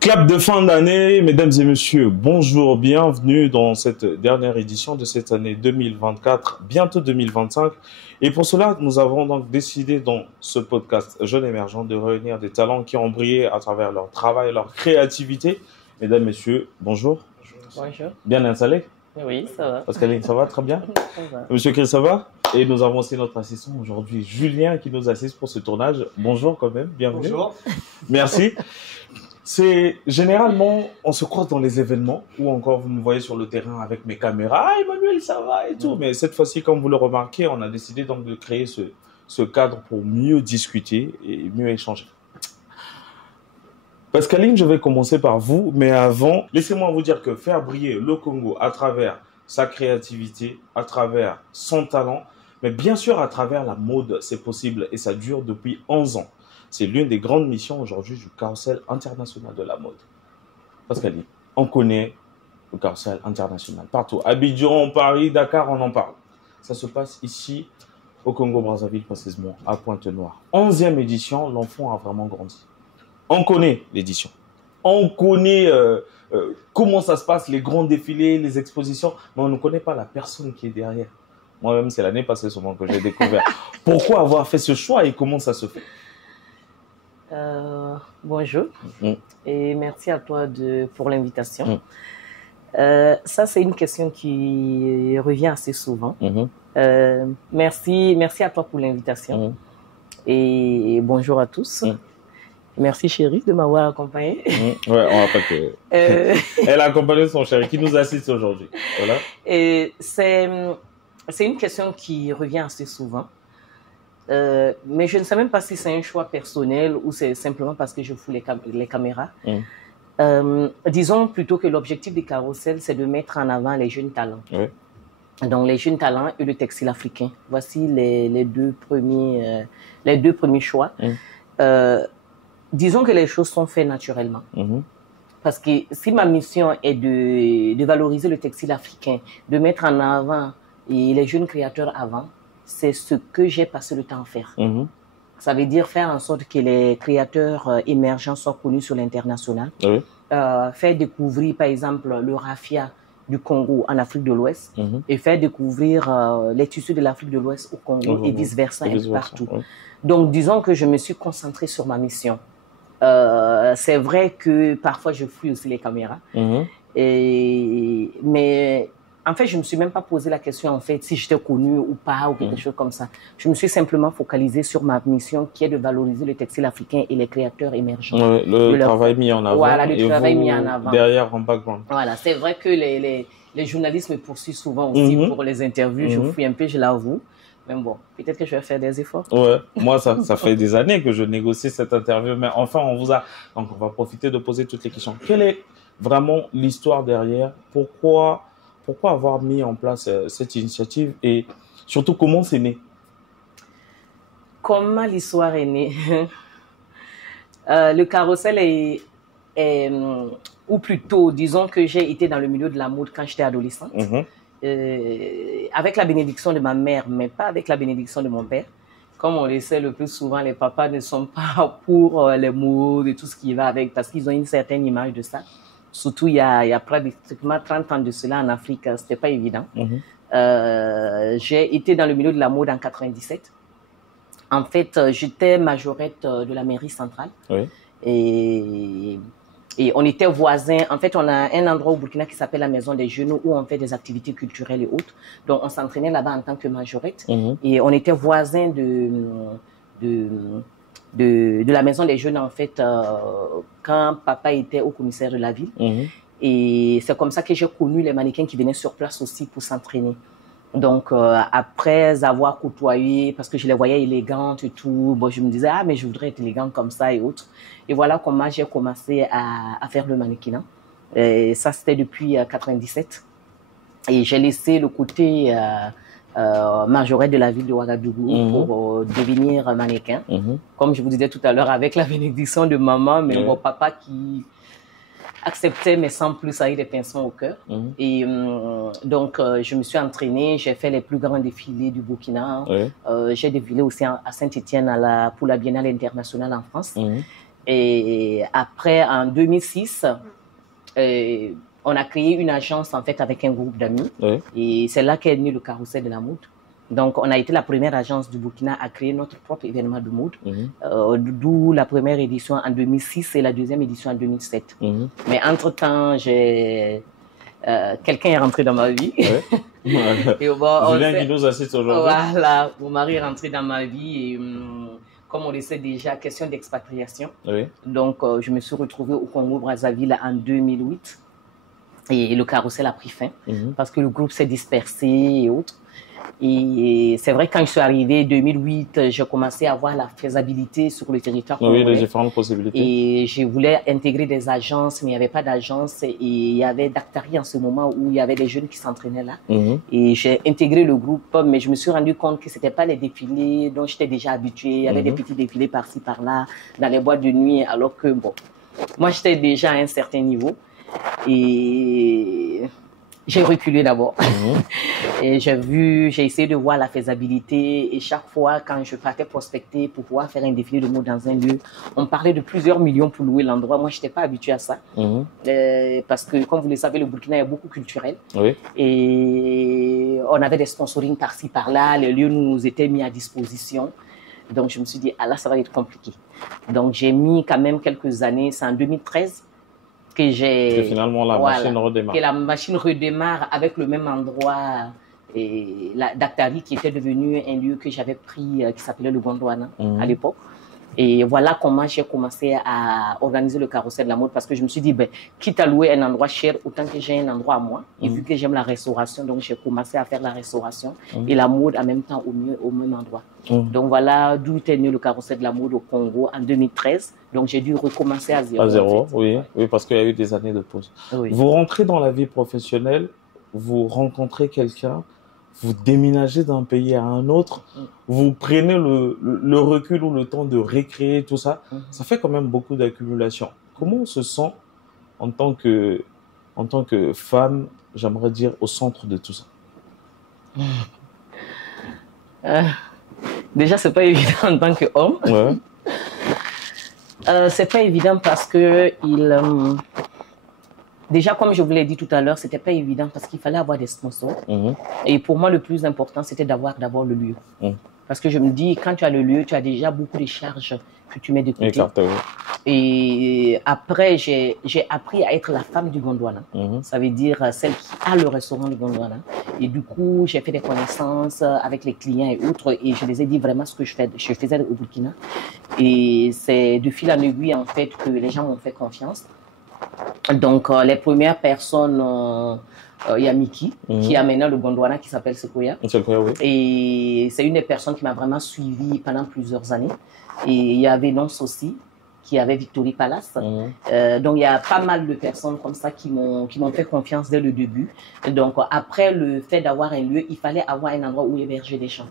Clap de fin d'année, mesdames et messieurs, bonjour, bienvenue dans cette dernière édition de cette année 2024, bientôt 2025. Et pour cela, nous avons donc décidé dans ce podcast Jeunes Émergents de réunir des talents qui ont brillé à travers leur travail, leur créativité. Mesdames, messieurs, bonjour. Bonjour. Bien installé? Oui, ça va. Pascaline, ça va très bien? Ça va. Monsieur Chris, ça va? Et nous avons aussi notre assistant aujourd'hui, Julien, qui nous assiste pour ce tournage. Bonjour quand même, bienvenue. Bonjour. Merci. C'est généralement, on se croise dans les événements ou encore vous me voyez sur le terrain avec mes caméras. Ah, Emmanuel, ça va et tout. Mais cette fois-ci, comme vous le remarquez, on a décidé donc de créer ce cadre pour mieux discuter et mieux échanger. Pascaline, je vais commencer par vous, mais avant, laissez-moi vous dire que faire briller le Congo à travers sa créativité, à travers son talent, mais bien sûr à travers la mode, c'est possible et ça dure depuis 11 ans. C'est l'une des grandes missions aujourd'hui du Carrousel international de la mode. Pascaline, on connaît le Carrousel international partout. Abidjan, Paris, Dakar, on en parle. Ça se passe ici, au Congo-Brazzaville, précisément, à Pointe-Noire. 11e édition, l'enfant a vraiment grandi. On connaît l'édition. On connaît comment ça se passe, les grands défilés, les expositions, mais on ne connaît pas la personne qui est derrière. Moi-même, c'est l'année passée souvent que j'ai découvert. Pourquoi avoir fait ce choix et comment ça se fait? Bonjour et merci à toi pour l'invitation. Ça, c'est une question qui revient assez souvent. Merci à toi pour l'invitation et bonjour à tous. Merci chérie de m'avoir accompagnée. Ouais, on va pas que... Elle a accompagné son chéri qui nous assiste aujourd'hui. Voilà. Et c'est une question qui revient assez souvent. Mais je ne sais même pas si c'est un choix personnel ou c'est simplement parce que je fous les caméras. Disons plutôt que l'objectif du carrousel, c'est de mettre en avant les jeunes talents. Oui. Donc, les jeunes talents et le textile africain. Voici les deux premiers choix. Disons que les choses sont faites naturellement. Parce que si ma mission est de valoriser le textile africain, de mettre en avant les jeunes créateurs avant, c'est ce que j'ai passé le temps à faire. Ça veut dire faire en sorte que les créateurs émergents soient connus sur l'international. Faire découvrir, par exemple, le raffia du Congo en Afrique de l'Ouest et faire découvrir les tissus de l'Afrique de l'Ouest au Congo et vice-versa un peu partout. Donc, disons que je me suis concentrée sur ma mission. C'est vrai que parfois, je fouille aussi les caméras. Mais... En fait, je ne me suis même pas posé la question, en fait, si j'étais connue ou pas, ou quelque chose comme ça. Je me suis simplement focalisée sur ma mission, qui est de valoriser le textile africain et les créateurs émergents. Le travail mis en avant. Voilà, le travail mis en avant. Derrière, en background. Voilà, c'est vrai que les journalistes me poursuivent souvent aussi pour les interviews. Je fouille un peu, je l'avoue. Mais bon, peut-être que je vais faire des efforts. Ouais, moi, ça fait des années que je négocie cette interview. Mais enfin, donc, on va profiter de poser toutes les questions. Quelle est vraiment l'histoire derrière? Pourquoi avoir mis en place cette initiative et surtout comment c'est né? Comment l'histoire est née? Le carrousel ou plutôt, disons que j'ai été dans le milieu de la mode quand j'étais adolescente, avec la bénédiction de ma mère, mais pas avec la bénédiction de mon père. Comme on le sait le plus souvent, les papas ne sont pas pour les modes et tout ce qui va avec, parce qu'ils ont une certaine image de ça. Surtout, il y a pratiquement 30 ans de cela en Afrique, c'était pas évident. J'ai été dans le milieu de la mode en 97. En fait, j'étais majorette de la mairie centrale. Et on était voisins. En fait, on a un endroit au Burkina qui s'appelle la Maison des Jeunes où on fait des activités culturelles et autres. Donc, on s'entraînait là-bas en tant que majorette. Et on était voisins de la Maison des Jeunes, en fait, quand papa était au commissaire de la ville. Et c'est comme ça que j'ai connu les mannequins qui venaient sur place aussi pour s'entraîner. Donc, après avoir côtoyé, parce que je les voyais élégantes et tout, bon, je me disais, ah, mais je voudrais être élégante comme ça et autres. Et voilà comment j'ai commencé à faire le mannequinat. Et ça, c'était depuis 97. Et j'ai laissé le côté majorette de la ville de Ouagadougou pour devenir mannequin. Comme je vous disais tout à l'heure, avec la bénédiction de maman, mais mon papa qui acceptait, mais sans plus avec des pincements au cœur. Et donc, je me suis entraînée, j'ai fait les plus grands défilés du Burkina. J'ai défilé aussi à Saint-Étienne pour la Biennale internationale en France. Et après, en 2006, on a créé une agence en fait avec un groupe d'amis. Oui. Et c'est là qu'est né le Carrousel de la mode. Donc, on a été la première agence du Burkina à créer notre propre événement de mode. D'où la première édition en 2006 et la deuxième édition en 2007. Mais entre-temps, quelqu'un est rentré dans ma vie. Oui. Et Julien qui nous assiste aujourd'hui. Voilà, mon mari est rentré dans ma vie et comme on le sait déjà, question d'expatriation. Oui. Donc, je me suis retrouvée au Congo-Brazzaville en 2008 et le Carrousel a pris fin parce que le groupe s'est dispersé et autres. Et c'est vrai, quand je suis arrivée en 2008, j'ai commencé à voir la faisabilité sur le territoire congolais. Oui, les différentes possibilités. Et je voulais intégrer des agences, mais il n'y avait pas d'agence. Et il y avait Dactari en ce moment où il y avait des jeunes qui s'entraînaient là. Et j'ai intégré le groupe, mais je me suis rendu compte que ce n'était pas les défilés dont j'étais déjà habituée. Il y avait des petits défilés par-ci, par-là, dans les boîtes de nuit, alors que, bon, moi, j'étais déjà à un certain niveau. Et j'ai reculé d'abord. Et j'ai essayé de voir la faisabilité. Et chaque fois, quand je partais prospecter pour pouvoir faire un défilé de mode dans un lieu, on parlait de plusieurs millions pour louer l'endroit. Moi, je n'étais pas habituée à ça. Parce que, comme vous le savez, le Burkina est beaucoup culturel. Oui. Et on avait des sponsorings par-ci, par-là. Les lieux nous étaient mis à disposition. Donc, je me suis dit, ah là, ça va être compliqué. Donc, j'ai mis quand même quelques années. C'est en 2013. Que finalement la machine redémarre. Que la machine redémarre avec le même endroit et Dactari qui était devenu un lieu que j'avais pris qui s'appelait le Gondwana à l'époque. Et voilà comment j'ai commencé à organiser le Carrousel de la mode parce que je me suis dit, quitte à louer un endroit cher, autant que j'ai un endroit à moi. Et vu que j'aime la restauration, donc j'ai commencé à faire la restauration et la mode en même temps au même endroit. Donc voilà d'où est né le Carrousel de la mode au Congo en 2013. Donc j'ai dû recommencer à zéro. À zéro, en fait. Oui, parce qu'il y a eu des années de pause. Oui. Vous rentrez dans la vie professionnelle, vous rencontrez quelqu'un, vous déménagez d'un pays à un autre, vous prenez le recul ou le temps de récréer tout ça, ça fait quand même beaucoup d'accumulation. Comment on se sent en tant que femme, j'aimerais dire, au centre de tout ça? Déjà, c'est pas évident en tant qu'homme. Ouais. C'est pas évident parce que déjà, comme je vous l'ai dit tout à l'heure, c'était pas évident parce qu'il fallait avoir des sponsors. Et pour moi, le plus important, c'était d'avoir d'abord le lieu. Parce que je me dis, quand tu as le lieu, tu as déjà beaucoup de charges que tu mets de côté. Exactement. Et après, j'ai appris à être la femme du Gondwana. Ça veut dire celle qui a le restaurant du Gondwana. Et du coup, j'ai fait des connaissances avec les clients et autres. Et je les ai dit vraiment ce que je faisais au Burkina. Et c'est de fil en aiguille, en fait, que les gens m'ont fait confiance. Donc, les premières personnes, il y a Miki, qui a maintenant le Gondwana qui s'appelle Sequoia. Oui. Et c'est une des personnes qui m'a vraiment suivi pendant plusieurs années. Et il y avait Nonce aussi, qui avait Victory Palace. Donc, il y a pas mal de personnes comme ça qui m'ont fait confiance dès le début. Donc, après le fait d'avoir un lieu, il fallait avoir un endroit où héberger des gens.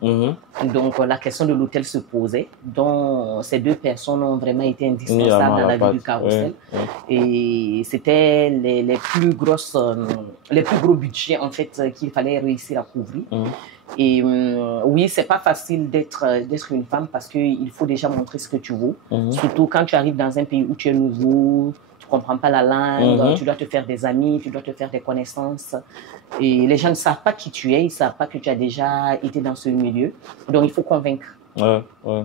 Donc, la question de l'hôtel se posait. Donc, ces deux personnes ont vraiment été indispensables dans la vie du Carrousel. Et c'était les plus gros budgets, en fait, qu'il fallait réussir à couvrir. Et oui, c'est pas facile d'être une femme parce qu'il faut déjà montrer ce que tu vaux. Surtout quand tu arrives dans un pays où tu es nouveau, tu comprends pas la langue, tu dois te faire des amis, tu dois te faire des connaissances. Et les gens ne savent pas qui tu es, ils savent pas que tu as déjà été dans ce milieu. Donc il faut convaincre.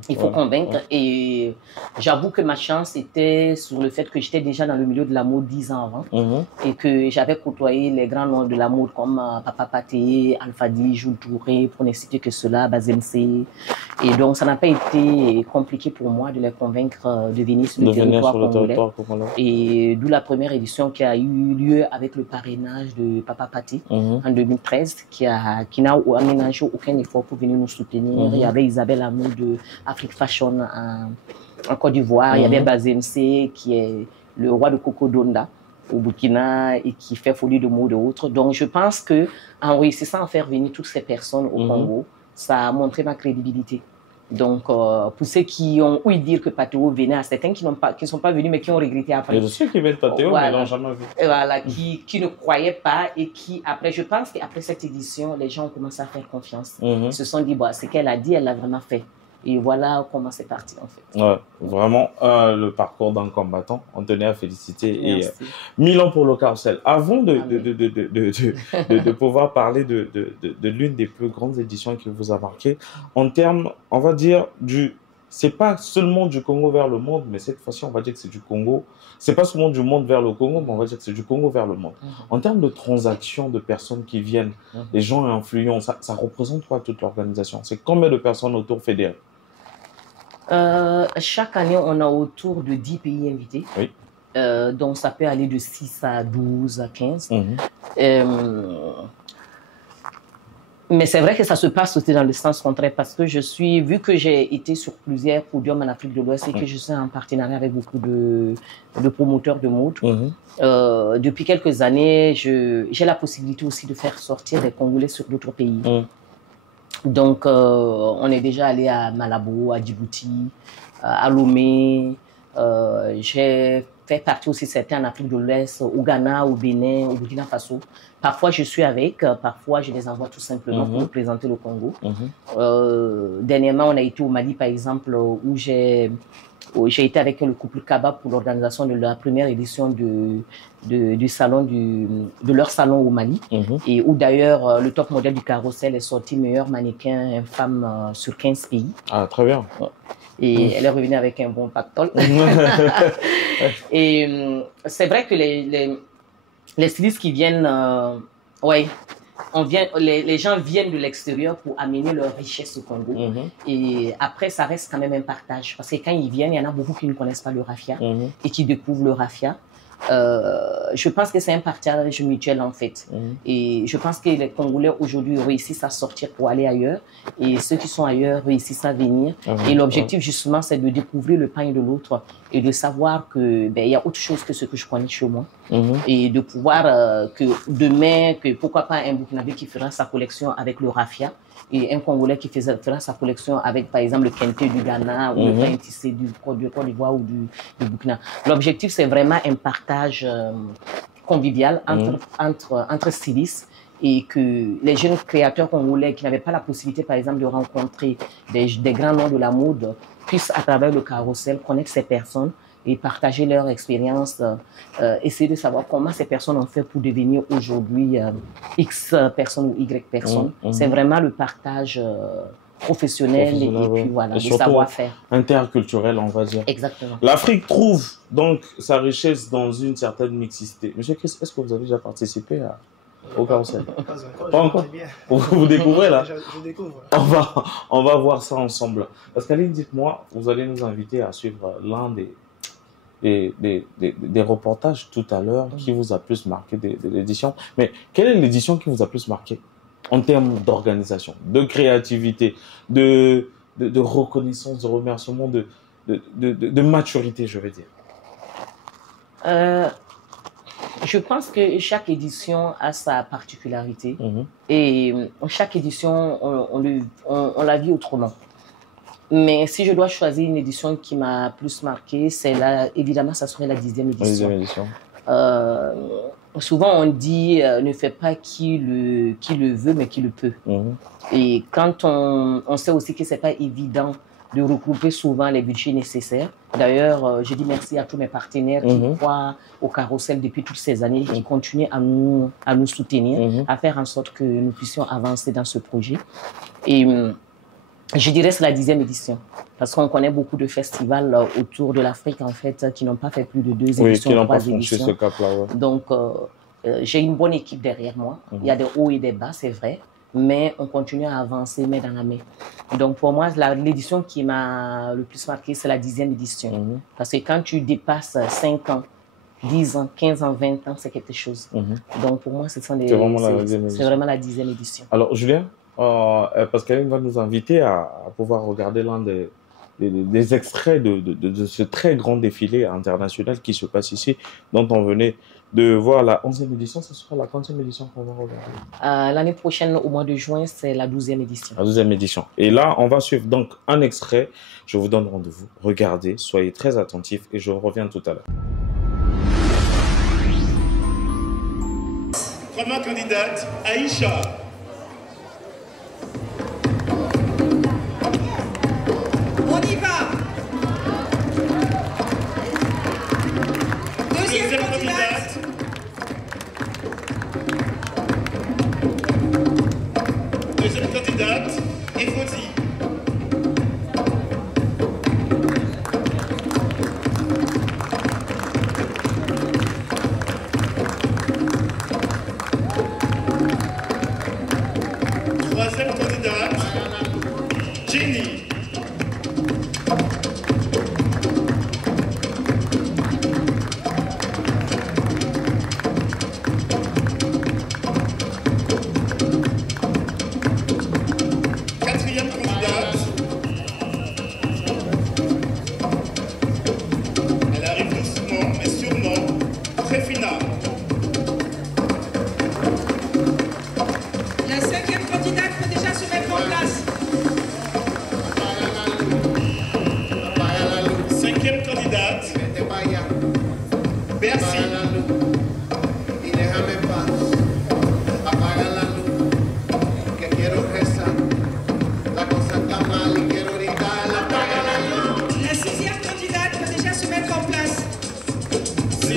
Il faut convaincre. Et j'avoue que ma chance était sur le fait que j'étais déjà dans le milieu de la mode 10 ans avant et que j'avais côtoyé les grands noms de la mode comme Papa Paté, Alpha Di, Jules Touré, pour ne citer que cela, Bazemse. Et donc ça n'a pas été compliqué pour moi de les convaincre de venir sur le territoire congolais. Et d'où la première édition qui a eu lieu avec le parrainage de Papa Paté en 2013 qui n'a aménagé aucun effort pour venir nous soutenir. Il y avait Isabelle Amou de Afrique Fashion en Côte d'Ivoire. Il y avait Bazemse qui est le roi de Coco Donda au Burkina et qui fait folie de mode et autres. Donc je pense que en réussissant à faire venir toutes ces personnes au Congo, ça a montré ma crédibilité. Donc, pour ceux qui ont ouï dire que Patéo venait, à certains qui ne sont pas venus mais qui ont regretté après. Il y a ceux qui viennent Patéo mais l'ont jamais vu. Voilà, qui ne croyaient pas et qui, après, je pense qu'après cette édition, les gens ont commencé à faire confiance. Ils se sont dit, ce qu'elle a dit, elle l'a vraiment fait. Et voilà comment c'est parti en fait. Ouais, vraiment le parcours d'un combattant. On tenait à féliciter. Merci. Et 1000 ans pour le carrousel. Avant de pouvoir parler de l'une des plus grandes éditions qui vous a marqué, en termes, on va dire, c'est pas seulement du Congo vers le monde, mais cette fois-ci, on va dire que c'est du Congo. C'est pas seulement du monde vers le Congo, mais on va dire que c'est du Congo vers le monde. En termes de transactions de personnes qui viennent, les gens influents, ça représente quoi toute l'organisation? C'est combien de personnes autour fédérées? Chaque année, on a autour de 10 pays invités. Oui. Donc, ça peut aller de 6 à 12 à 15. Mais c'est vrai que ça se passe aussi dans le sens contraire parce que vu que j'ai été sur plusieurs podiums en Afrique de l'Ouest et que je suis en partenariat avec beaucoup de promoteurs de mode, depuis quelques années, j'ai la possibilité aussi de faire sortir des Congolais sur d'autres pays. Donc, on est déjà allé à Malabo, à Djibouti, à Lomé. J'ai fait partie aussi certains en Afrique de l'Ouest, au Ghana, au Bénin, au Burkina Faso. Parfois, je suis avec, parfois, je les envoie tout simplement pour représenter le Congo. Dernièrement, on a été au Mali, par exemple, où j'ai été avec le couple Kaba pour l'organisation de la première édition du salon de leur salon au Mali, et où d'ailleurs le top modèle du carrousel est sorti meilleur mannequin femme sur 15 pays. Ah, très bien. Et elle est revenue avec un bon pactole. Et c'est vrai que les stylistes qui viennent, les gens viennent de l'extérieur pour amener leur richesse au Congo. Et après, ça reste quand même un partage. Parce que quand ils viennent, il y en a beaucoup qui ne connaissent pas le raffia et qui découvrent le raffia. Je pense que c'est un partage mutuel en fait. Et je pense que les Congolais aujourd'hui réussissent à sortir pour aller ailleurs et ceux qui sont ailleurs réussissent à venir. Et l'objectif justement c'est de découvrir le pain de l'autre et de savoir que il y a autre chose que ce que je connais chez moi et de pouvoir que demain, que pourquoi pas un Burkinabé qui fera sa collection avec le raffia et un Congolais qui fera sa collection avec, par exemple, le Kente du Ghana ou le pain tissé du Côte d'Ivoire ou du Burkina. L'objectif, c'est vraiment un partage convivial entre stylistes et que les jeunes créateurs congolais qui n'avaient pas la possibilité, par exemple, de rencontrer des grands noms de la mode puissent, à travers le carrousel, connaître ces personnes et partager leur expérience, essayer de savoir comment ces personnes ont fait pour devenir aujourd'hui X personnes ou Y personnes. C'est vraiment le partage professionnel et puis voilà, le savoir-faire. Interculturel, on va dire. Exactement. L'Afrique trouve donc sa richesse dans une certaine mixité. Monsieur Chris, est-ce que vous avez déjà participé au carrousel? Pas encore. Vous découvrez là? Je découvre. On va voir ça ensemble. Parce qu'Aline, dites-moi, vous allez nous inviter à suivre l'un des reportages tout à l'heure qui vous a plus marqué de l'édition. Mais quelle est l'édition qui vous a plus marqué en termes d'organisation, de créativité, de reconnaissance, de remerciement, de maturité, je vais dire? Je pense que chaque édition a sa particularité et chaque édition, on la vit autrement. Mais si je dois choisir une édition qui m'a plus marqué, évidemment, ça serait la 10e édition. La 10e édition. Souvent, on dit ne fais pas qui le veut, mais qui le peut. Et quand on sait aussi que c'est pas évident de regrouper souvent les budgets nécessaires. D'ailleurs, je dis merci à tous mes partenaires qui croient au carrousel depuis toutes ces années, qui continuent à nous soutenir, à faire en sorte que nous puissions avancer dans ce projet. Et je dirais que c'est la 10e édition, parce qu'on connaît beaucoup de festivals autour de l'Afrique, en fait, qui n'ont pas fait plus de 2 éditions, qui n'ont 3 pas franchi éditions. ce cap-là. Ouais. Donc, j'ai une bonne équipe derrière moi. Il y a des hauts et des bas, c'est vrai, mais on continue à avancer main dans la main. Donc, pour moi, l'édition qui m'a le plus marqué, c'est la 10e édition. Parce que quand tu dépasses 5 ans, 10 ans, 15 ans, 20 ans, c'est quelque chose. Donc, pour moi, c'est vraiment la 10e édition. Alors, Julien, parce qu'elle va nous inviter à pouvoir regarder l'un des extraits de ce très grand défilé international qui se passe ici, dont on venait de voir la 11e édition. Ce sera la 30e édition qu'on va regarder. L'année prochaine, au mois de juin, c'est la 12e édition. La 12e édition. Et là, on va suivre donc un extrait. Je vous donne rendez-vous. Regardez, soyez très attentifs et je reviens tout à l'heure. Première candidate, Aïcha.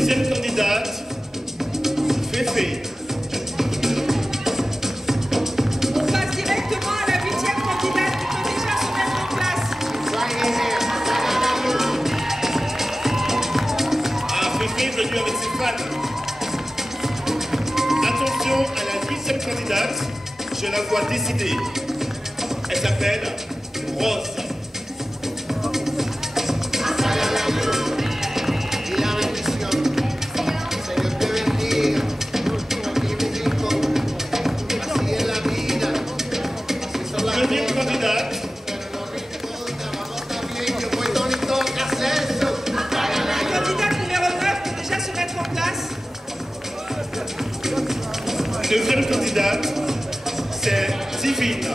Deuxième candidate, Féfé. On passe directement à la 8e candidate qui peut déjà se mettre en place. Ah, Féfé est venue avec ses fans. Attention à la 8e candidate, je la vois décider. Elle s'appelle Rose. Deuxième candidate. La candidate numéro 9 peut déjà se mettre en place. Deuxième candidate, c'est Divine.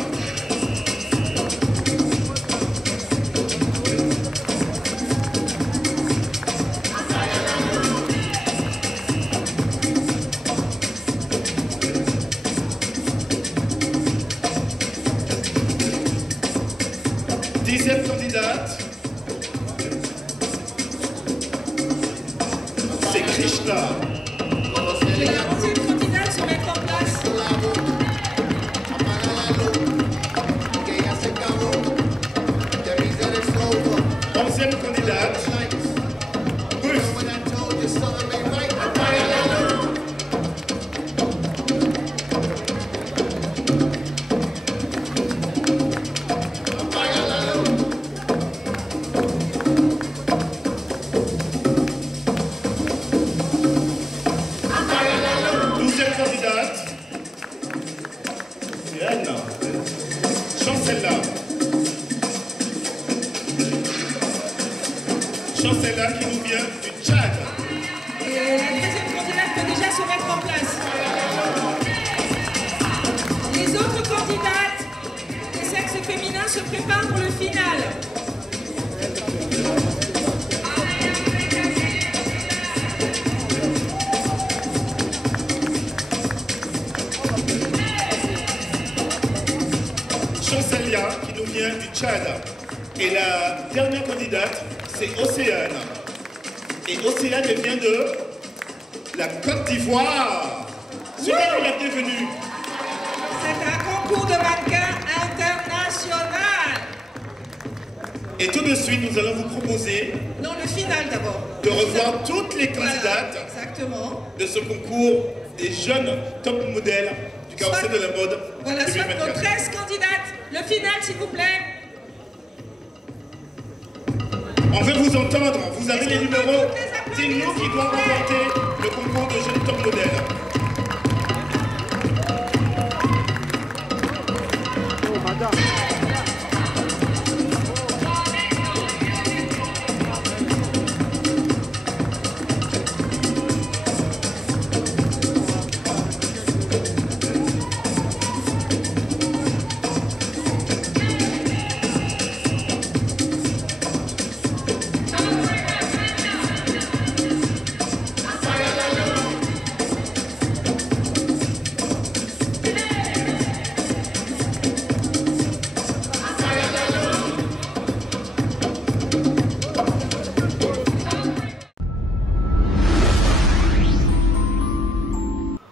Dixième candidate, c'est Krishna. Et la 11e candidate se mettre en place. Onzième candidate, Ruth. Douzième candidate, c'est Anne. Chancella. Chancella qui nous vient du Tchad. Et la 13e candidate peut déjà se mettre en place. Les autres candidates des sexes féminins se préparent pour le final. Chancella qui nous vient du Tchad. Et la dernière candidate, c'est Océane. Et Océane, elle vient de la Côte d'Ivoire. Soyez la bienvenue. C'est un concours de mannequins international. Et tout de suite, nous allons vous proposer Non, le final d'abord. de revoir toutes les Voilà, candidates exactement. de ce concours des jeunes top modèles du carrousel de la mode Voilà, soit nos 2024. 13 candidates. Le final, s'il vous plaît. On veut vous entendre, vous avez Est-ce les qu'on peut numéros. toutes les applaudir, C'est nous qui s'il doivent vous plaît? remporter le concours de jeunes top modèles.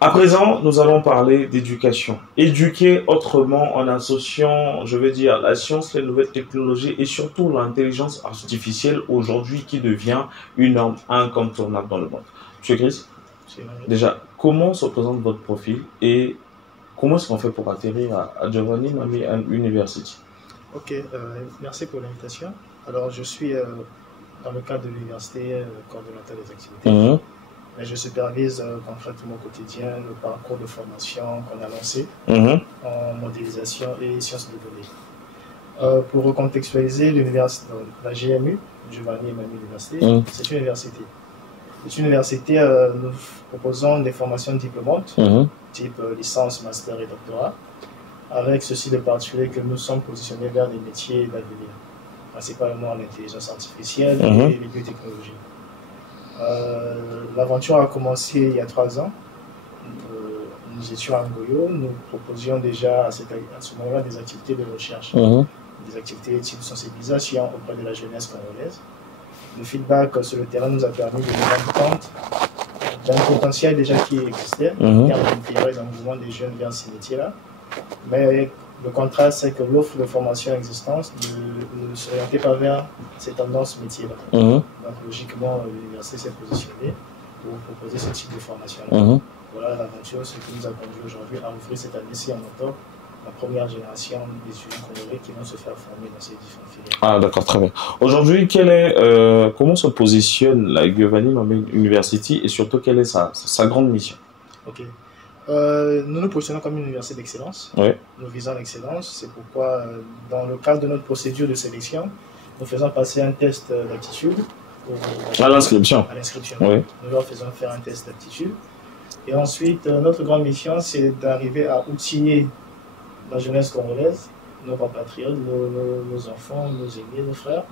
À présent, nous allons parler d'éducation. Éduquer autrement en associant, je veux dire, la science, les nouvelles technologies et surtout l'intelligence artificielle aujourd'hui qui devient une norme incontournable dans le monde. Monsieur Chris, déjà, comment se présente votre profil et comment est-ce qu'on fait pour atterrir à Giovanni Mami University? Ok, merci pour l'invitation. Alors, je suis dans le cadre de l'université coordonnateur des activités. Mais je supervise concrètement au quotidien le parcours de formation qu'on a lancé en modélisation et sciences de données. Pour recontextualiser, la GMU, Giovanni Mami Université, c'est une université. C'est une université, nous proposons des formations diplômantes, type licence, master et doctorat, avec ceci de particulier que nous sommes positionnés vers les métiers d'avenir, principalement l'intelligence artificielle et les biotechnologies. L'aventure a commencé il y a 3 ans. Nous étions à Ngoyo, nous proposions déjà à ce moment-là des activités de recherche, des activités type sensibilisation auprès de la jeunesse congolaise. Le feedback sur le terrain nous a permis de nous rendre compte d'un potentiel déjà qui existait, en termes d'intérêt d'engouement des jeunes vers ces métiers-là. Mais le contraste, c'est que l'offre de formation existante ne s'orientait pas vers ces tendances métiers-là. Donc, logiquement, l'université s'est positionnée pour proposer ce type de formation-là. Voilà l'aventure, ce qui nous a conduit aujourd'hui à ouvrir cette année-ci en octobre la première génération des étudiants congolais qui vont se faire former dans ces différentes filières. Ah, d'accord, très bien. Aujourd'hui, comment se positionne la Giovanni Mamé University et surtout quelle est sa grande mission? Ok. Nous nous positionnons comme une université d'excellence. Oui. Nous visons l'excellence. C'est pourquoi, dans le cadre de notre procédure de sélection, nous faisons passer un test d'aptitude. À l'inscription. À l'inscription. Oui. Nous leur faisons faire un test d'aptitude. Et ensuite, notre grande mission, c'est d'arriver à outiller la jeunesse congolaise, nos compatriotes, nos enfants, nos aînés, nos frères,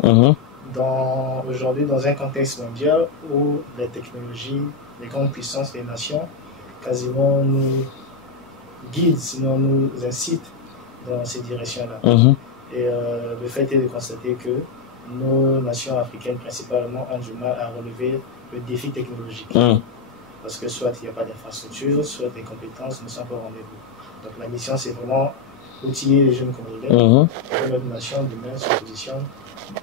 aujourd'hui dans un contexte mondial où les technologies, les grandes puissances, les nations, quasiment nous guident, sinon nous incitent dans ces directions-là. Et le fait est de constater que nos nations africaines principalement ont du mal à relever le défi technologique. Parce que soit il n'y a pas d'infrastructure, soit les compétences ne sont pas au rendez-vous. Donc la mission, c'est vraiment outiller les jeunes Congolais pour que notre nation demain se positionne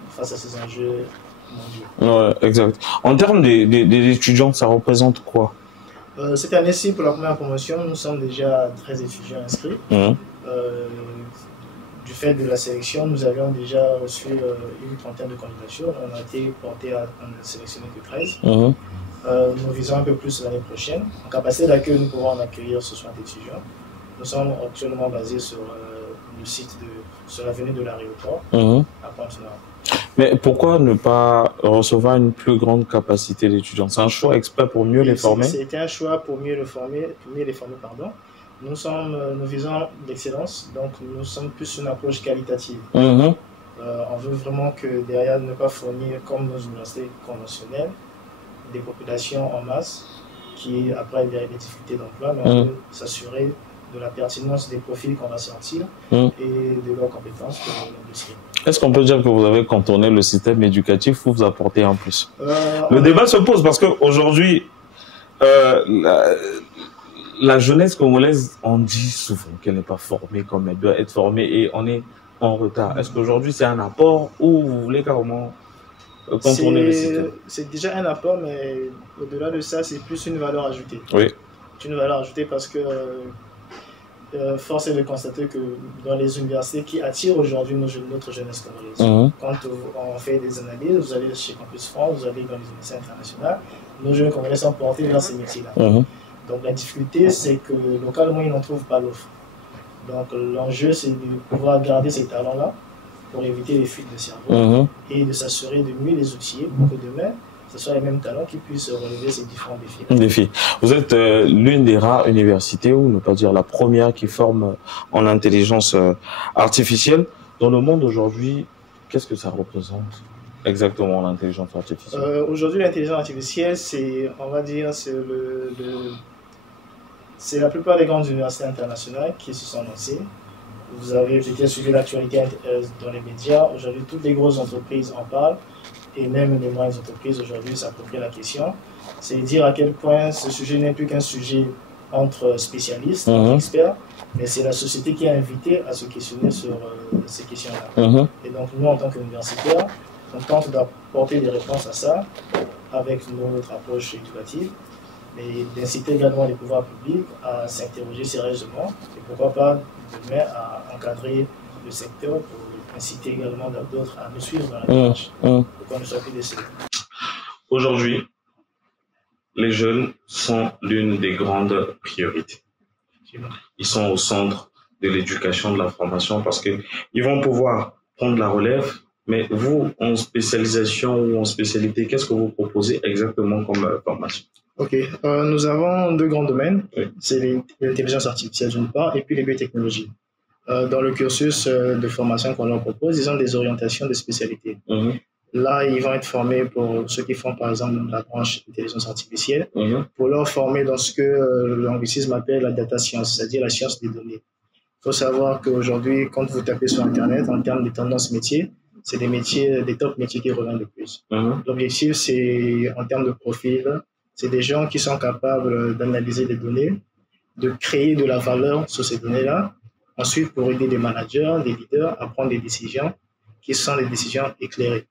face à ces enjeux mondiaux. Ouais, exact. En termes des étudiants, ça représente quoi? Cette année-ci, pour la première promotion, nous sommes déjà 13 étudiants inscrits. Du fait de la sélection, nous avions déjà reçu une trentaine de candidatures. On a été porté à en sélectionner que 13. Nous visons un peu plus l'année prochaine. En capacité d'accueil, nous pourrons en accueillir 60 étudiants. Nous sommes actuellement basés sur le site sur l'avenue de l'aéroport à Pointe-Noire. Mais pourquoi ne pas recevoir une plus grande capacité d'étudiants? C'est un choix exprès pour mieux les former? C'était un choix pour mieux les former, pardon. Nous visons l'excellence, donc nous sommes plus sur une approche qualitative. On veut vraiment que derrière ne pas fournir comme nos universités conventionnelles des populations en masse qui après des difficultés d'emploi, mais on veut s'assurer de la pertinence des profils qu'on va sortir et de leurs compétences pour l'industrie. Est-ce qu'on peut dire que vous avez contourné le système éducatif ou vous apportez en plus? Le débat se pose parce qu'aujourd'hui, la jeunesse congolaise, on dit souvent qu'elle n'est pas formée comme elle doit être formée et on est en retard. Est-ce qu'aujourd'hui c'est un apport ou vous voulez carrément contourner le système? C'est déjà un apport, mais au-delà de ça, c'est plus une valeur ajoutée. Oui. C'est une valeur ajoutée parce que force est de constater que dans les universités qui attirent aujourd'hui notre jeunesse congolaise, quand on fait des analyses, vous allez chez Campus France, vous allez dans les universités internationales, nos jeunes congolais sont portés vers ces métiers-là. Donc la difficulté, c'est que localement, ils n'en trouvent pas l'offre. Donc l'enjeu, c'est de pouvoir garder ces talents-là pour éviter les fuites de cerveau et de s'assurer de mieux les outiller pour que demain, ce soit les mêmes talents qui puissent relever ces différents défis. Vous êtes l'une des rares universités, ou ne pas dire la première, qui forme en intelligence artificielle. Dans le monde aujourd'hui, qu'est-ce que ça représente exactement l'intelligence artificielle? Aujourd'hui, l'intelligence artificielle, c'est, on va dire, c'est la plupart des grandes universités internationales qui se sont lancées. Vous avez peut-être suivi l'actualité dans les médias. Aujourd'hui, toutes les grosses entreprises en parlent. Et même les moyennes entreprises aujourd'hui s'approprient la question. C'est dire à quel point ce sujet n'est plus qu'un sujet entre spécialistes, entre experts, mais c'est la société qui est invitée à se questionner sur ces questions-là. Et donc nous, en tant qu'universitaires, on tente d'apporter des réponses à ça avec notre approche éducative, mais d'inciter également les pouvoirs publics à s'interroger sérieusement et pourquoi pas demain à encadrer le secteur pour inciter également d'autres à nous suivre dans la démarche pour qu'on ne soit plus décédés. Aujourd'hui, les jeunes sont l'une des grandes priorités. Ils sont au centre de l'éducation, de la formation, parce qu'ils vont pouvoir prendre la relève. Mais vous, en spécialisation ou en spécialité, qu'est-ce que vous proposez exactement comme formation? Ok, nous avons deux grands domaines. C'est l'intelligence artificielle d'une part et puis les biotechnologies. Dans le cursus de formation qu'on leur propose, ils ont des orientations de spécialité. Là, ils vont être formés pour ceux qui font par exemple la branche intelligence artificielle, pour leur former dans ce que l'anglicisme appelle la data science, c'est-à-dire la science des données. Il faut savoir qu'aujourd'hui, quand vous tapez sur Internet, en termes de tendances métiers, c'est des métiers, des top métiers qui reviennent le plus. L'objectif, c'est en termes de profil, C'est des gens qui sont capables d'analyser des données, de créer de la valeur sur ces données-là, ensuite pour aider des managers, des leaders à prendre des décisions qui sont des décisions éclairées.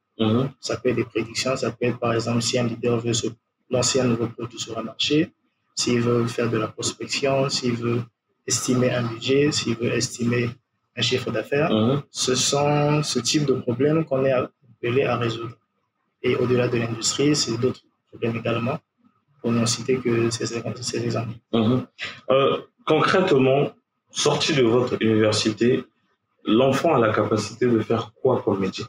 Ça peut être des prédictions, ça peut être par exemple si un leader veut se lancer un nouveau produit sur un marché, s'il veut faire de la prospection, s'il veut estimer un budget, s'il veut estimer un chiffre d'affaires. Ce sont ce type de problèmes qu'on est appelé à résoudre. Et au-delà de l'industrie, c'est d'autres problèmes également, pour n'en citer que ces exemples. Concrètement, sorti de votre université, l'enfant a la capacité de faire quoi comme métier?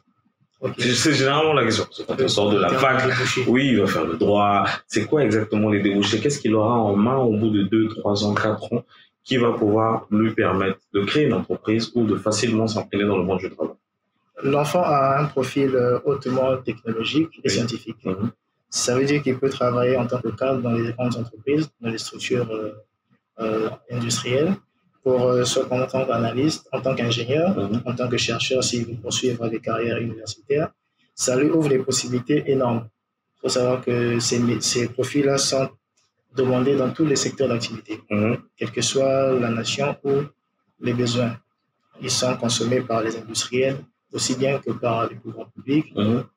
C'est généralement la question. Quand on sort de la fac, oui, il va faire le droit. C'est quoi exactement les débouchés? Qu'est-ce qu'il aura en main au bout de 2, 3 ans, 4 ans qui va pouvoir lui permettre de créer une entreprise ou de facilement s'entraîner dans le monde du travail? L'enfant a un profil hautement technologique et scientifique. Ça veut dire qu'il peut travailler en tant que cadre dans les grandes entreprises, dans les structures industrielles, soit en tant qu'analyste, en tant qu'ingénieur, en tant que chercheur, s'il veut poursuivre des carrières universitaires. Ça lui ouvre des possibilités énormes. Il faut savoir que ces profils-là sont demandés dans tous les secteurs d'activité, quelle que soit la nation ou les besoins. Ils sont consommés par les industriels, aussi bien que par les pouvoirs publics,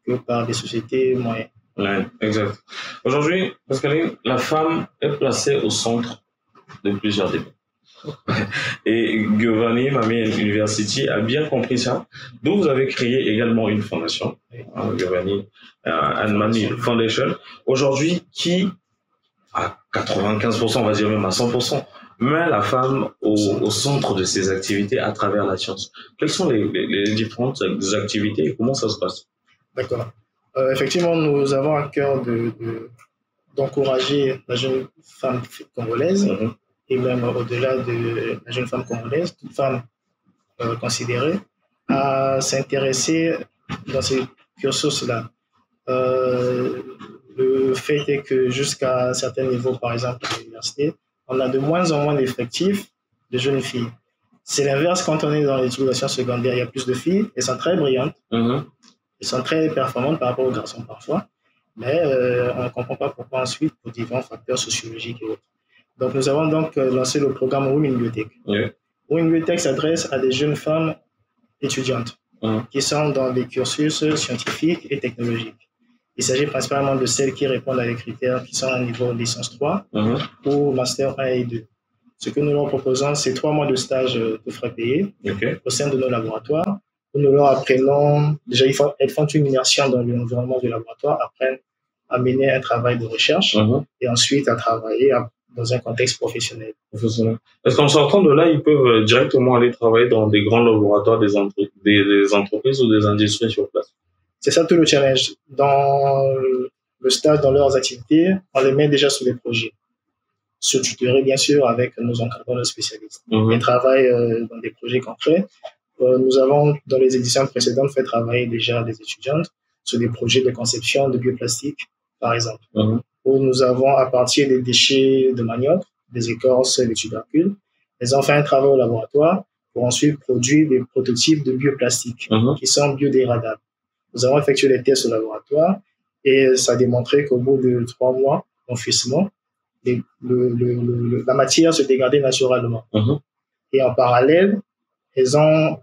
que par des sociétés moyennes. Ouais, exact. Aujourd'hui, Pascaline, la femme est placée au centre de plusieurs débats. Et Giovanni Mamie University a bien compris ça. Donc, vous avez créé également une fondation, Giovanni and Mamie Foundation, aujourd'hui qui, à 95%, on va dire même à 100%, met la femme au centre de ses activités à travers la science. Quelles sont les différentes activités et comment ça se passe? D'accord. Effectivement, nous avons à cœur d'encourager la jeune femme congolaise, et même au-delà de la jeune femme congolaise, toute femme considérée, à s'intéresser dans ces cursus-là. Le fait est que jusqu'à un certain niveau, par exemple à l'université, on a de moins en moins d'effectifs de jeunes filles. C'est l'inverse quand on est dans l'éducation secondaire. Il y a plus de filles, elles sont très brillantes, elles sont très performantes par rapport aux garçons parfois, mais on ne comprend pas pourquoi ensuite pour différents facteurs sociologiques et autres. Donc nous avons donc lancé le programme Women Biotech. Women Biotech s'adresse à des jeunes femmes étudiantes qui sont dans des cursus scientifiques et technologiques. Il s'agit principalement de celles qui répondent à des critères qui sont à niveau licence 3 ou master 1 et 2. Ce que nous leur proposons, c'est 3 mois de stage de frais payés au sein de nos laboratoires. Nous leur apprenons, déjà elles font une immersion dans l'environnement du laboratoire, apprennent à mener un travail de recherche et ensuite à travailler dans un contexte professionnel. Est-ce qu'en sortant de là, ils peuvent directement aller travailler dans des grands laboratoires des entreprises ou des industries sur place? C'est ça tout le challenge. Dans le stage, dans leurs activités, on les met déjà sur des projets. Se tutorer, bien sûr, avec nos encadrants spécialistes. Ils travaillent dans des projets concrets. Nous avons, dans les éditions précédentes, fait travailler déjà des étudiantes sur des projets de conception de bioplastique, par exemple. Où nous avons, à partir des déchets de manioc, des écorces, des tubercules, elles ont fait un travail au laboratoire pour ensuite produire des prototypes de bioplastique qui sont biodégradables. Nous avons effectué les tests au laboratoire et ça a démontré qu'au bout de 3 mois d'enfouissement, la matière se dégradait naturellement. Et en parallèle, elles ont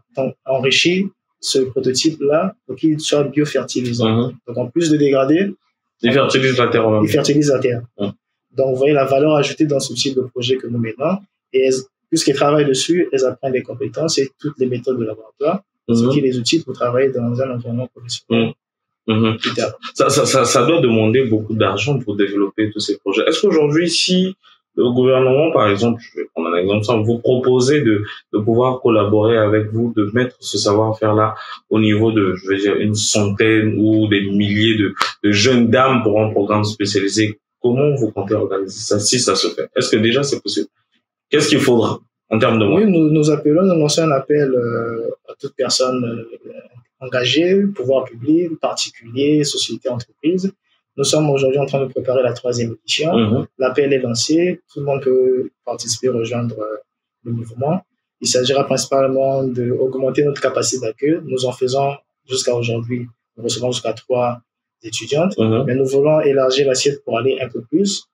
enrichi ce prototype-là pour qu'il soit biofertilisant. Donc, en plus de dégrader, il fertilise la terre. Il fertilise la terre. Donc, vous voyez la valeur ajoutée dans ce type de projet que nous menons. Et puisqu'elles travaillent dessus, elles apprennent des compétences et toutes les méthodes de laboratoire, ce qui est les outils pour travailler dans un environnement professionnel. Ça doit demander beaucoup d'argent pour développer tous ces projets. Est-ce qu'aujourd'hui, si le gouvernement, par exemple, je vais prendre un exemple simple, vous proposez de pouvoir collaborer avec vous, de mettre ce savoir-faire-là au niveau de, je veux dire, une centaine ou des milliers de jeunes dames pour un programme spécialisé, comment vous comptez organiser ça si ça se fait? Est-ce que déjà c'est possible? Qu'est-ce qu'il faudra en termes de moyens? Oui, nous lançons un appel à toute personne engagée, pouvoir public, particulier, société, entreprise. Nous sommes aujourd'hui en train de préparer la 3e édition. L'appel est lancé. Tout le monde peut participer, rejoindre le mouvement. Il s'agira principalement d'augmenter notre capacité d'accueil. Nous en faisons jusqu'à aujourd'hui. Nous recevons jusqu'à 3 étudiantes, mais nous voulons élargir l'assiette pour aller un peu plus,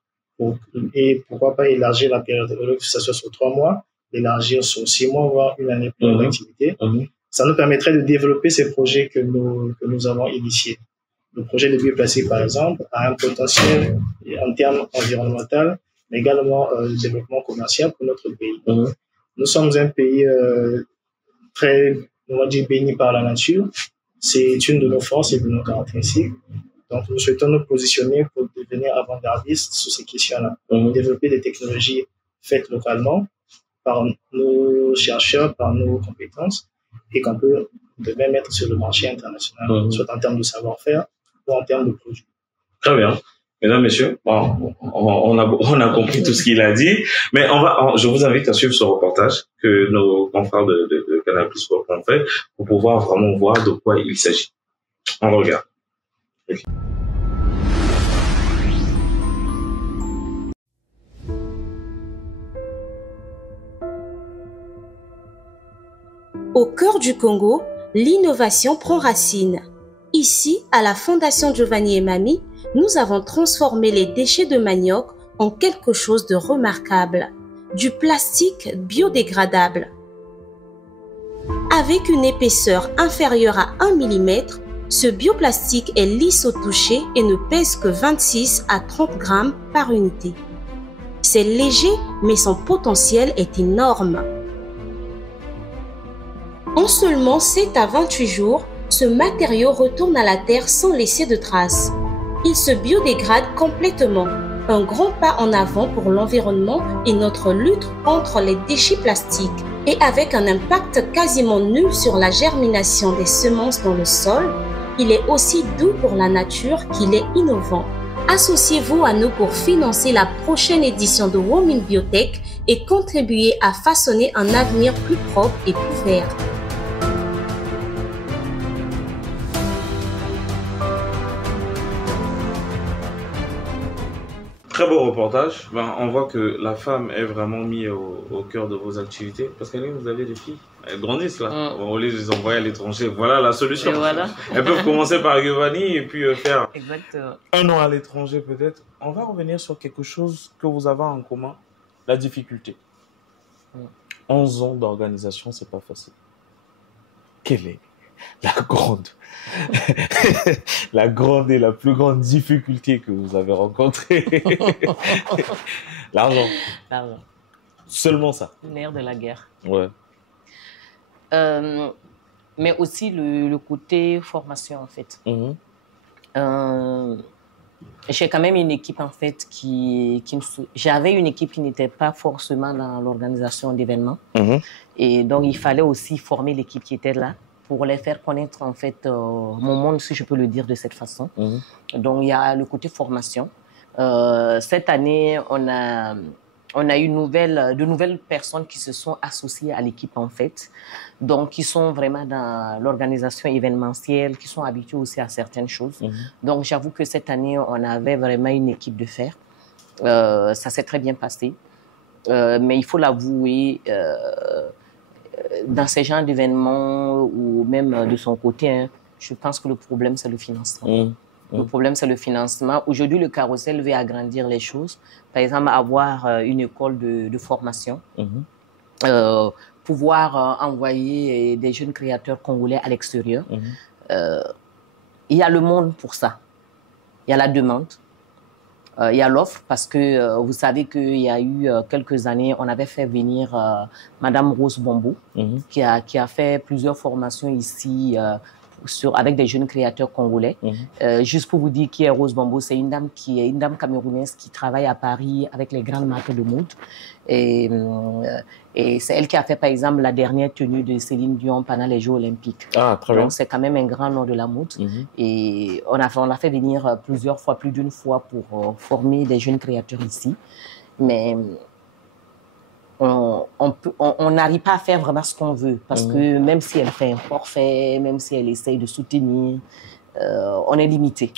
et pourquoi pas élargir la période, au lieu que ça soit sur 3 mois, élargir sur 6 mois, voire une année pleine d'activité. Ça nous permettrait de développer ces projets que nous avons initiés. Le projet de bioplastique, par exemple, a un potentiel en termes environnementaux, mais également de développement commercial pour notre pays. Nous sommes un pays très, on va dire, béni par la nature. C'est une de nos forces et de nos caractéristiques. Donc, nous souhaitons nous positionner pour devenir avant-gardistes sur ces questions-là. Développer des technologies faites localement par nos chercheurs, par nos compétences, et qu'on peut demain mettre sur le marché international, soit en termes de savoir-faire ou en termes de produits. Très bien. Mesdames, Messieurs, bon, on a compris tout ce qu'il a dit, mais je vous invite à suivre ce reportage que nos confrères de Canal+ Sport ont fait pour pouvoir vraiment voir de quoi il s'agit. On regarde. Au cœur du Congo, l'innovation prend racine. Ici, à la Fondation Giovanni et Mamie, nous avons transformé les déchets de manioc en quelque chose de remarquable, du plastique biodégradable. Avec une épaisseur inférieure à 1 mm, ce bioplastique est lisse au toucher et ne pèse que 26 à 30 grammes par unité. C'est léger, mais son potentiel est énorme. En seulement 7 à 28 jours, ce matériau retourne à la terre sans laisser de traces. Il se biodégrade complètement, un grand pas en avant pour l'environnement et notre lutte contre les déchets plastiques. Et avec un impact quasiment nul sur la germination des semences dans le sol, il est aussi doux pour la nature qu'il est innovant. Associez-vous à nous pour financer la prochaine édition de Women Biotech et contribuer à façonner un avenir plus propre et plus vert. Très beau reportage. On voit que la femme est vraiment mise au cœur de vos activités. Parce que vous avez des filles, elles grandissent là. Au lieu de les envoyer à l'étranger, voilà la solution. Voilà. Elles peuvent commencer par Giovanni et puis faire Exactement. 1 an à l'étranger peut-être. On va revenir sur quelque chose que vous avez en commun, la difficulté. 11 ans d'organisation, c'est pas facile. Quelle est la grande et la plus grande difficulté que vous avez rencontrée? L'argent. Seulement ça. Le nerf de la guerre. Ouais. Mais aussi le côté formation en fait. J'ai quand même une équipe en fait j'avais une équipe qui n'était pas forcément dans l'organisation d'événements. Et donc il fallait aussi former l'équipe qui était là, pour les faire connaître en fait mon monde, si je peux le dire de cette façon. Donc il y a le côté formation. Cette année, on a eu de nouvelles personnes qui se sont associées à l'équipe en fait, donc qui sont vraiment dans l'organisation événementielle, qui sont habitués aussi à certaines choses. Donc j'avoue que cette année, on avait vraiment une équipe de fer. Ça s'est très bien passé, mais il faut l'avouer, dans ces genres d'événements ou même de son côté, je pense que le problème, c'est le financement. Le problème, c'est le financement. Aujourd'hui, le carrousel veut agrandir les choses. Par exemple, avoir une école de formation, pouvoir envoyer des jeunes créateurs congolais à l'extérieur. Il y a le monde pour ça. Il y a la demande. Il y a l'offre parce que vous savez qu'il y a eu quelques années, on avait fait venir Madame Rose Bombo, qui a fait plusieurs formations ici avec des jeunes créateurs congolais. Juste pour vous dire qui est Rose Bombo, c'est une dame camerounaise qui travaille à Paris avec les grandes marques de mode. Et c'est elle qui a fait, par exemple, la dernière tenue de Céline Dion pendant les Jeux Olympiques. Ah, très bien. Donc, c'est quand même un grand nom de la mode. Et on a fait venir plusieurs fois, plus d'une fois, pour former des jeunes créateurs ici. Mais on n'arrive pas à faire vraiment ce qu'on veut. Parce que même si elle fait un forfait, même si elle essaye de soutenir, on est limité.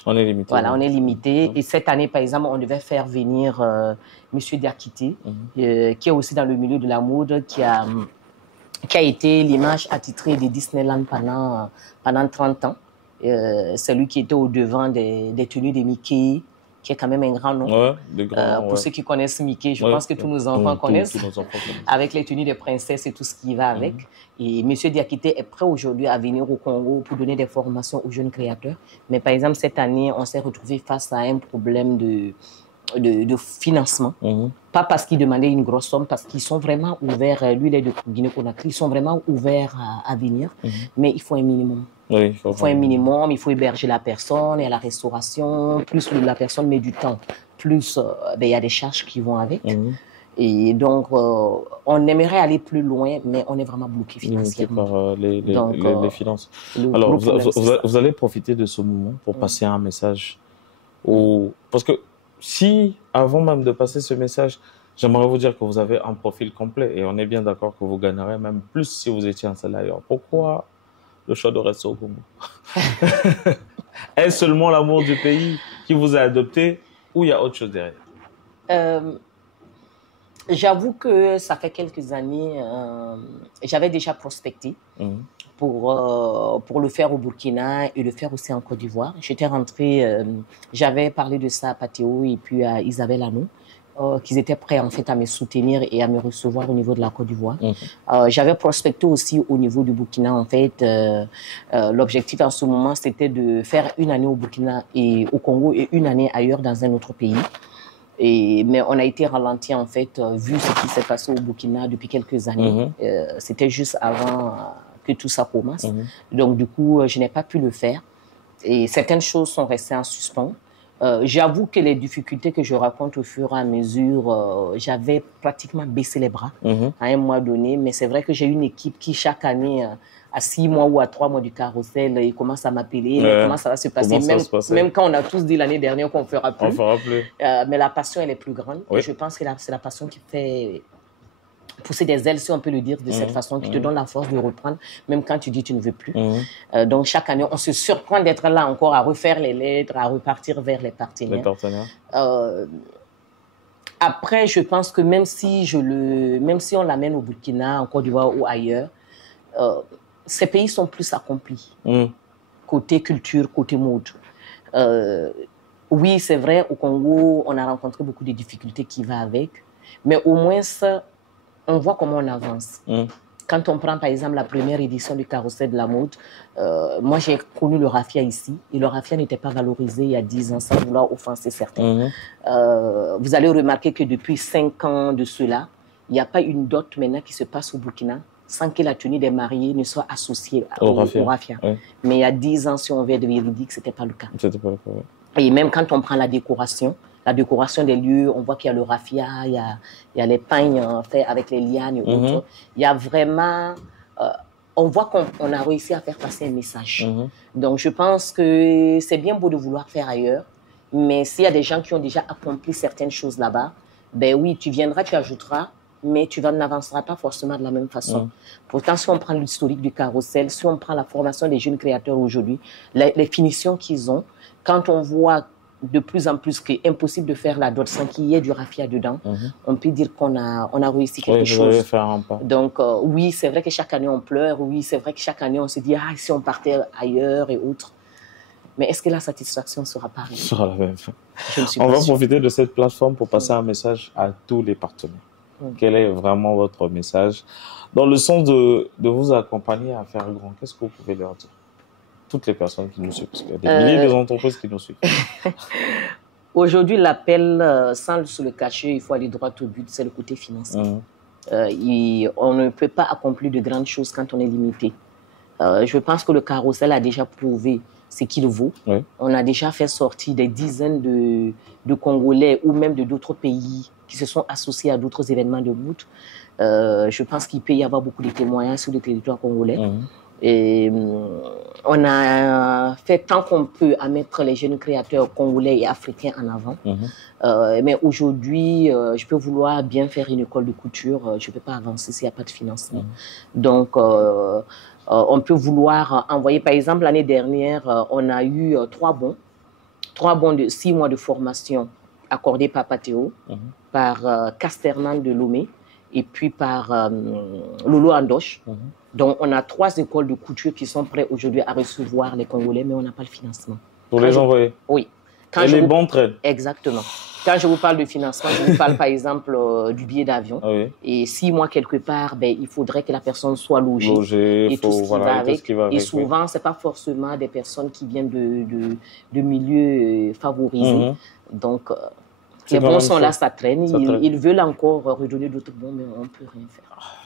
Voilà, on est limité. Et cette année, par exemple, on devait faire venir Monsieur Diakité, qui est aussi dans le milieu de la mode, qui a été l'image attitrée de Disneyland pendant 30 ans. C'est lui qui était au devant des tenues de Mickey, qui est quand même un grand nom. Pour ceux qui connaissent Mickey, je pense que tous nos enfants connaissent, avec les tenues des princesses et tout ce qui va avec. Et M. Diakité est prêt aujourd'hui à venir au Congo pour donner des formations aux jeunes créateurs. Mais par exemple, cette année, on s'est retrouvé face à un problème de financement. Pas parce qu'ils demandaient une grosse somme, parce qu'ils sont vraiment ouverts, lui il est de Guinée-Conakry, ils sont vraiment ouverts à venir, mais il faut un minimum. Il faut un minimum, il faut héberger la personne, et à la restauration, plus la personne met du temps, plus il y a des charges qui vont avec. Et donc, on aimerait aller plus loin, mais on est vraiment bloqué financièrement. Par les finances. Alors, vous allez profiter de ce moment pour passer un message parce que si, avant même de passer ce message, j'aimerais vous dire que vous avez un profil complet et on est bien d'accord que vous gagnerez même plus si vous étiez installé ailleurs. Pourquoi le choix de rester au Congo? Est-ce seulement l'amour du pays qui vous a adopté ou il y a autre chose derrière? J'avoue que ça fait quelques années, j'avais déjà prospecté pour le faire au Burkina et le faire aussi en Côte d'Ivoire. J'étais rentrée, j'avais parlé de ça à Patéo et puis à Isabelle Anou, qu'ils étaient prêts en fait à me soutenir et à me recevoir au niveau de la Côte d'Ivoire. J'avais prospecté aussi au niveau du Burkina en fait. L'objectif en ce moment c'était de faire une année au Burkina et au Congo et une année ailleurs dans un autre pays. Mais on a été ralenti en fait vu ce qui s'est passé au Burkina depuis quelques années. C'était juste avant que tout ça commence. Donc du coup, je n'ai pas pu le faire. Et certaines choses sont restées en suspens. J'avoue que les difficultés que je raconte au fur et à mesure, j'avais pratiquement baissé les bras à un mois donné. Mais c'est vrai que j'ai une équipe qui chaque année, à 6 mois ou à 3 mois du carrousel, ils commencent à m'appeler. Comment ça va se passer, même quand on a tous dit l'année dernière qu'on ne fera plus. Mais la passion, elle est plus grande. Et je pense que c'est la passion qui fait pousser des ailes, si on peut le dire de cette façon, qui te donne la force de reprendre, même quand tu dis tu ne veux plus. Donc, chaque année, on se surprend d'être là encore à refaire les lettres, à repartir vers les partenaires. Après, je pense que même si on l'amène au Burkina, en Côte d'Ivoire ou ailleurs, ces pays sont plus accomplis. Côté culture, côté mode. Oui, c'est vrai, au Congo, on a rencontré beaucoup de difficultés qui vont avec, mais au moins, on voit comment on avance. Quand on prend par exemple la première édition du Carrousel de la mode, moi j'ai connu le raffia ici et le raffia n'était pas valorisé il y a 10 ans sans vouloir offenser certains. Vous allez remarquer que depuis 5 ans de cela, il n'y a pas une dot maintenant qui se passe au Burkina sans que la tenue des mariés ne soit associée au raffia. Mais il y a 10 ans, si on veut être véridique, ce n'était pas le cas. Et même quand on prend la décoration des lieux, on voit qu'il y a le raffia, il y a les pagnes faits avec les lianes et autres. Il y a vraiment... on voit qu'on a réussi à faire passer un message. Donc, je pense que c'est bien beau de vouloir faire ailleurs, mais s'il y a des gens qui ont déjà accompli certaines choses là-bas, ben oui, tu viendras, tu ajouteras, mais tu n'avanceras pas forcément de la même façon. Pourtant, si on prend l'historique du carrousel, si on prend la formation des jeunes créateurs aujourd'hui, les finitions qu'ils ont, quand on voit de plus en plus qu'il est impossible de faire la dot sans qu'il y ait du raffia dedans, on peut dire qu'on a réussi quelque chose. Faire un pas. Donc, oui, c'est vrai que chaque année on pleure, oui, c'est vrai que chaque année on se dit, ah, si on partait ailleurs et autres. Mais est-ce que la satisfaction sera pareille? Sera la même. On va profiter de cette plateforme pour passer un message à tous les partenaires. Quel est vraiment votre message dans le sens de vous accompagner à faire grand? Qu'est-ce que vous pouvez leur dire? Toutes les personnes qui nous suivent, parce qu'il y a des milliers d'entreprises qui nous suivent. Aujourd'hui, l'appel, sans se le cacher, il faut aller droit au but, c'est le côté financier. On ne peut pas accomplir de grandes choses quand on est limité. Je pense que le carrousel a déjà prouvé ce qu'il vaut. On a déjà fait sortir des dizaines de Congolais ou même de d'autres pays qui se sont associés à d'autres événements de mode. Je pense qu'il peut y avoir beaucoup de témoignages sur le territoire congolais. Et on a fait tant qu'on peut à mettre les jeunes créateurs congolais et africains en avant. Mais aujourd'hui, je peux vouloir bien faire une école de couture, je ne peux pas avancer s'il n'y a pas de financement. Donc, on peut vouloir envoyer, par exemple, l'année dernière, on a eu 3 bons de 6 mois de formation accordés par Patéo, par Casterman de Lomé et puis par Lolo Andoche. Donc, on a 3 écoles de couture qui sont prêtes aujourd'hui à recevoir les Congolais, mais on n'a pas le financement. Pour les envoyer? Oui. Et les bons traînent? Exactement. Quand je vous parle de financement, je vous parle par exemple du billet d'avion. Oui. Et 6 mois quelque part, ben, il faudrait que la personne soit logée. Et tout ce qui va avec. Et souvent, ce n'est pas forcément des personnes qui viennent de milieux favorisés. Donc, les bons sont là, ça traîne. Ils veulent encore redonner d'autres bons, mais on ne peut rien faire.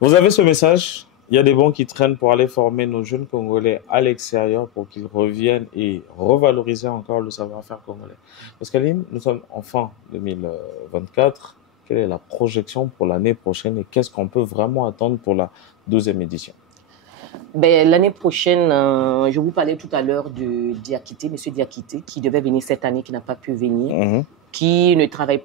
Vous avez ce message? Il y a des bons qui traînent pour aller former nos jeunes Congolais à l'extérieur pour qu'ils reviennent et revaloriser encore le savoir-faire congolais. Pascaline, nous sommes en fin 2024. Quelle est la projection pour l'année prochaine et qu'est-ce qu'on peut vraiment attendre pour la 12e édition? Ben, l'année prochaine, je vous parlais tout à l'heure de Diakité, M. Diakité, qui devait venir cette année, qui n'a pas pu venir, qui ne travaille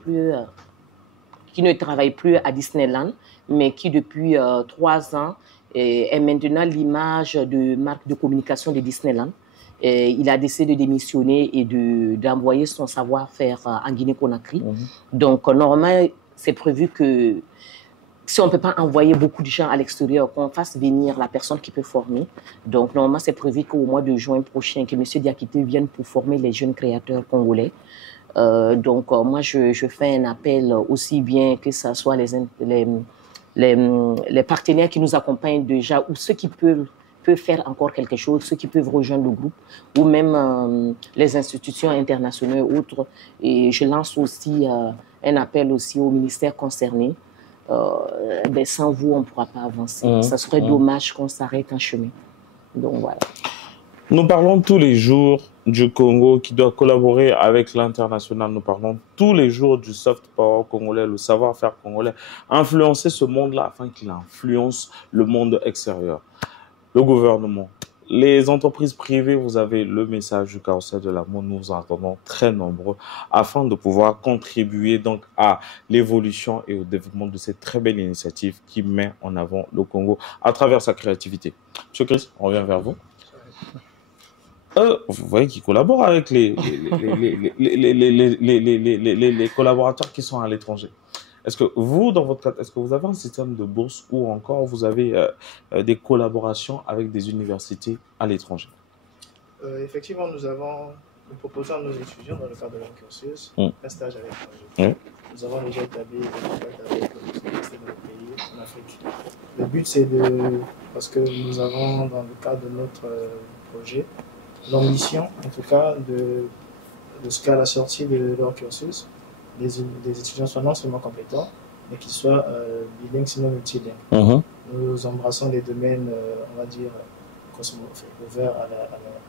plus à Disneyland, mais qui depuis 3 ans est maintenant l'image de marque de communication de Disneyland. Il a décidé de démissionner et d'envoyer son savoir-faire en Guinée-Conakry. Donc, normalement, c'est prévu que si on ne peut pas envoyer beaucoup de gens à l'extérieur, qu'on fasse venir la personne qui peut former. Donc, normalement, c'est prévu qu'au mois de juin prochain, que M. Diakité vienne pour former les jeunes créateurs congolais. Donc, moi, je fais un appel aussi bien que ce soit les partenaires qui nous accompagnent déjà ou ceux qui peuvent faire encore quelque chose, ceux qui peuvent rejoindre le groupe ou même les institutions internationales et autres. Et je lance aussi un appel aussi aux ministères concernés. Ben, sans vous, on ne pourra pas avancer. Ça serait dommage qu'on s'arrête en chemin. Donc, voilà. Nous parlons tous les jours du Congo qui doit collaborer avec l'international. Nous parlons tous les jours du soft power congolais, le savoir-faire congolais, influencer ce monde-là afin qu'il influence le monde extérieur. Le gouvernement, les entreprises privées, vous avez le message du carrousel de l'amour. Nous vous entendons très nombreux afin de pouvoir contribuer donc à l'évolution et au développement de cette très belle initiative qui met en avant le Congo à travers sa créativité. Monsieur Chris, on revient vers vous. Vous voyez qu'ils collaborent avec les collaborateurs qui sont à l'étranger. Est-ce que vous, dans votre cadre, est-ce que vous avez un système de bourse ou encore vous avez des collaborations avec des universités à l'étranger? Effectivement, nous proposons à nos étudiants dans le cadre de leur cursus un stage à l'étranger. Nous avons déjà établi des contacts avec les universités de nos pays en Afrique. Le but, c'est parce que nous avons dans le cadre de notre projet, l'ambition, en tout cas, de ce qu'à la sortie de leur cursus, des étudiants soient non seulement compétents, mais qu'ils soient bilingues, sinon multilingues. Nous embrassons des domaines, on va dire, ouverts à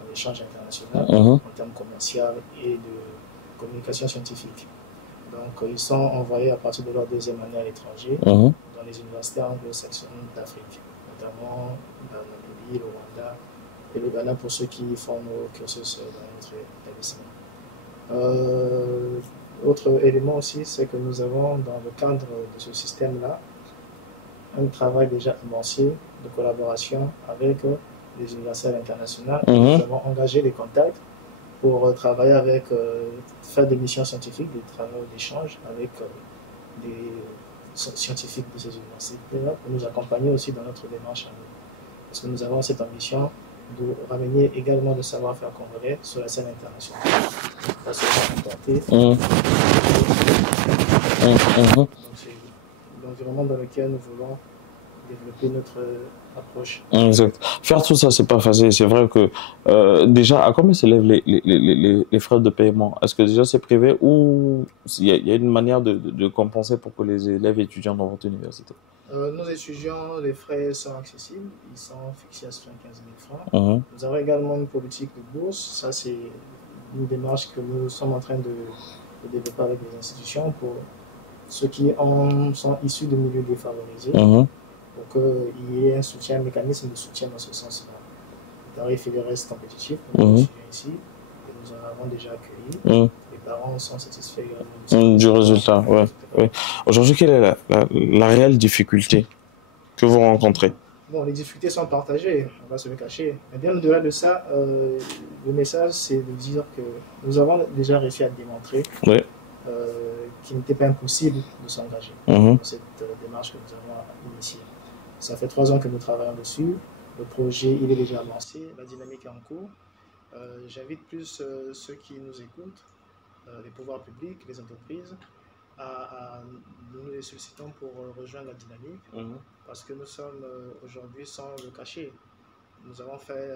l'échange international en termes commerciaux et de communication scientifique. Donc, ils sont envoyés à partir de leur 2e année à l'étranger dans les universités anglo-saxonnes d'Afrique, notamment la Namibie, le Rwanda et le Ghana pour ceux qui font nos cursus dans notre établissement. Autre élément aussi, c'est que nous avons dans le cadre de ce système-là un travail déjà amorcé de collaboration avec les universités internationales. Nous avons engagé des contacts pour travailler avec, faire des missions scientifiques, des travaux d'échange avec des scientifiques de ces universités-là pour nous accompagner aussi dans notre démarche à nous. Parce que nous avons cette ambition de ramener également le savoir-faire congolais sur la scène internationale. Ça sera importé. Donc c'est l'environnement dans lequel nous voulons développer notre approche. Exact. Faire tout ça, c'est pas facile. C'est vrai que déjà, à combien s'élèvent les frais de paiement? Est-ce que déjà c'est privé ou il y a une manière de compenser pour que les élèves étudiants dans votre université? Nos étudiants, les frais sont accessibles, ils sont fixés à 75 000 francs. Nous avons également une politique de bourse. Ça, c'est une démarche que nous sommes en train de développer avec les institutions pour ceux qui sont issus de milieux défavorisés, pour qu'il y ait un mécanisme de soutien dans ce sens-là. Le tarif et les restes compétitifs, pour les étudiants ici, et nous en avons déjà accueilli. Les parents sont satisfaits également du résultat. Ouais. Aujourd'hui, quelle est la réelle difficulté que vous rencontrez? Bon, les difficultés sont partagées, on va se le cacher. Mais bien au-delà de ça, le message, c'est de dire que nous avons déjà réussi à démontrer qu'il n'était pas impossible de s'engager dans cette démarche que nous avons initiée. Ça fait 3 ans que nous travaillons dessus. Le projet, il est déjà avancé, la dynamique est en cours. J'invite plus ceux qui nous écoutent, les pouvoirs publics, les entreprises, nous les sollicitons pour rejoindre la dynamique, parce que nous sommes aujourd'hui, sans le cacher, nous avons fait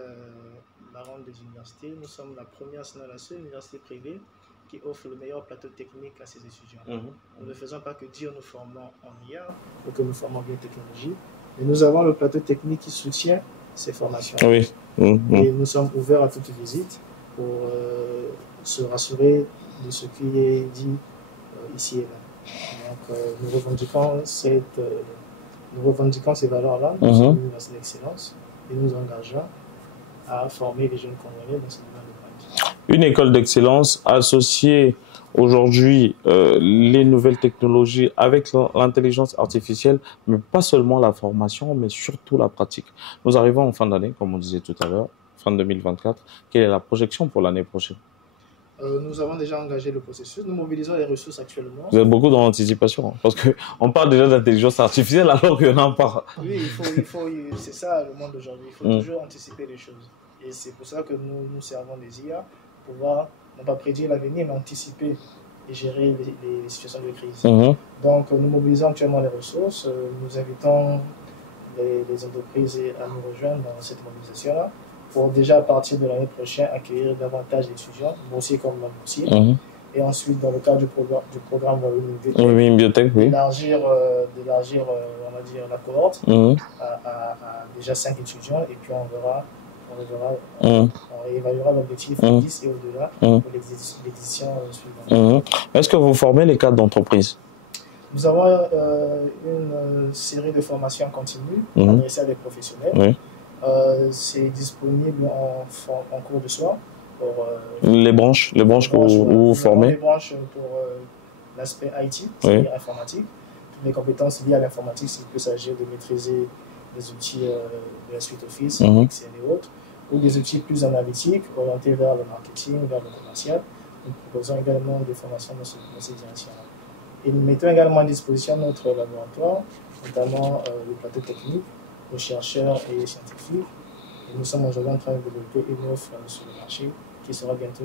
la ronde des universités. Nous sommes la première, sinon la seule université privée qui offre le meilleur plateau technique à ses étudiants. Nous ne faisons pas que dire nous formons en IA ou que nous formons bien technologie, mais nous avons le plateau technique qui soutient ces formations. Oui. Et nous sommes ouverts à toute visite pour se rassurer de ce qui est dit ici et là. Donc, nous revendiquons ces valeurs-là, nous sommes une université d'excellence et nous engageons à former les jeunes Congolais dans ce domaine de pratique. Une école d'excellence associée aujourd'hui les nouvelles technologies avec l'intelligence artificielle, mais pas seulement la formation, mais surtout la pratique. Nous arrivons en fin d'année, comme on disait tout à l'heure, fin 2024. Quelle est la projection pour l'année prochaine? Nous avons déjà engagé le processus. Nous mobilisons les ressources actuellement. Vous êtes beaucoup dans l'anticipation, hein, parce qu'on parle déjà d'intelligence artificielle alors qu'il y en a pas. Oui, c'est ça le monde d'aujourd'hui. Il faut toujours anticiper les choses. Et c'est pour ça que nous servons des IA pour pouvoir, non pas prédire l'avenir, mais anticiper et gérer les situations de crise. Donc, nous mobilisons actuellement les ressources. Nous invitons les entreprises à nous rejoindre dans cette mobilisation-là pour déjà, à partir de l'année prochaine, accueillir davantage d'étudiants, boursiers comme non boursiers. Et ensuite, dans le cadre du programme Biotech, d'élargir on va dire, la cohorte à déjà 5 étudiants, et puis on évaluera l'objectif de 10 et au-delà pour l'édition suivante. Est-ce que vous formez les cadres d'entreprise? Nous avons une série de formations continues adressées à des professionnels. C'est disponible en cours de soir. Pour, les branches que vous formez? Les branches pour l'aspect IT, c'est-à-dire informatique. Toutes les compétences liées à l'informatique, s'il peut s'agir de maîtriser les outils de la suite Office, Excel et autres, ou des outils plus analytiques, orientés vers le marketing, vers le commercial. Nous proposons également des formations dans ces directions-là. Et nous mettons également à disposition notre laboratoire, notamment le plateau technique, aux chercheurs et scientifiques. Et nous sommes aujourd'hui en train de développer une offre sur le marché qui sera bientôt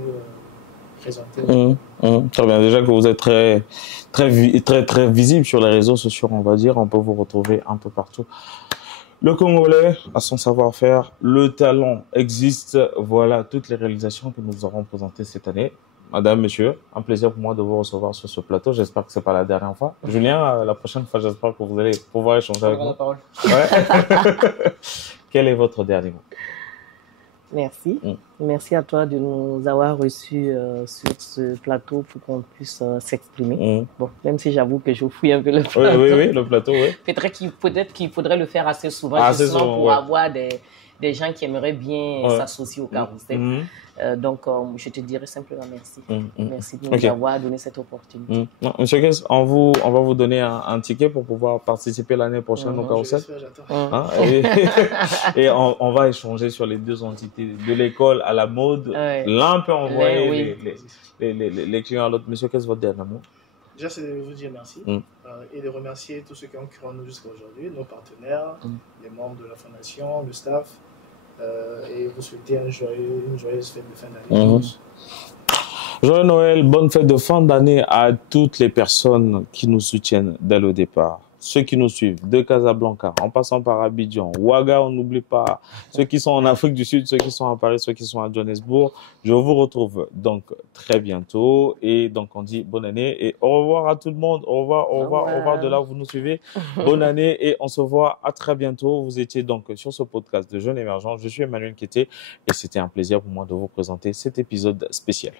présentée. Très bien. Déjà que vous êtes très visible sur les réseaux sociaux, on va dire, on peut vous retrouver un peu partout. Le Congolais a son savoir-faire, le talent existe. Voilà toutes les réalisations que nous aurons présentées cette année. Madame, monsieur, un plaisir pour moi de vous recevoir sur ce plateau. J'espère que ce n'est pas la dernière fois. Julien, la prochaine fois, j'espère que vous allez pouvoir échanger avec moi. Quel est votre dernier mot? Merci. Merci à toi de nous avoir reçus sur ce plateau pour qu'on puisse s'exprimer. Bon, même si j'avoue que je fouille un peu le plateau. Oui, le plateau, oui. Peut-être qu'il faudrait le faire assez souvent, justement pour avoir des gens qui aimeraient bien s'associer au carrousel. Donc, je te dirais simplement merci. Merci de nous avoir donné cette opportunité. Monsieur Kess, on va vous donner un ticket pour pouvoir participer l'année prochaine au carrousel. Et on va échanger sur les deux entités, de l'école à la mode. L'un peut envoyer les clients à l'autre. Monsieur Kess, votre dernier mot? Déjà, c'est de vous dire merci et de remercier tous ceux qui ont cru en nous jusqu'à aujourd'hui, nos partenaires, les membres de la fondation, le staff, et vous souhaiter une joyeuse fête de fin d'année. Joyeux Noël, bonne fête de fin d'année à toutes les personnes qui nous soutiennent dès le départ. Ceux qui nous suivent de Casablanca, en passant par Abidjan, Ouaga, on n'oublie pas, ceux qui sont en Afrique du Sud, ceux qui sont à Paris, ceux qui sont à Johannesburg. Je vous retrouve donc très bientôt et donc on dit bonne année et au revoir à tout le monde. Au revoir de là où vous nous suivez. Bonne année et on se voit à très bientôt. Vous étiez donc sur ce podcast de Jeunes Émergents. Je suis Emmanuel Kété et c'était un plaisir pour moi de vous présenter cet épisode spécial.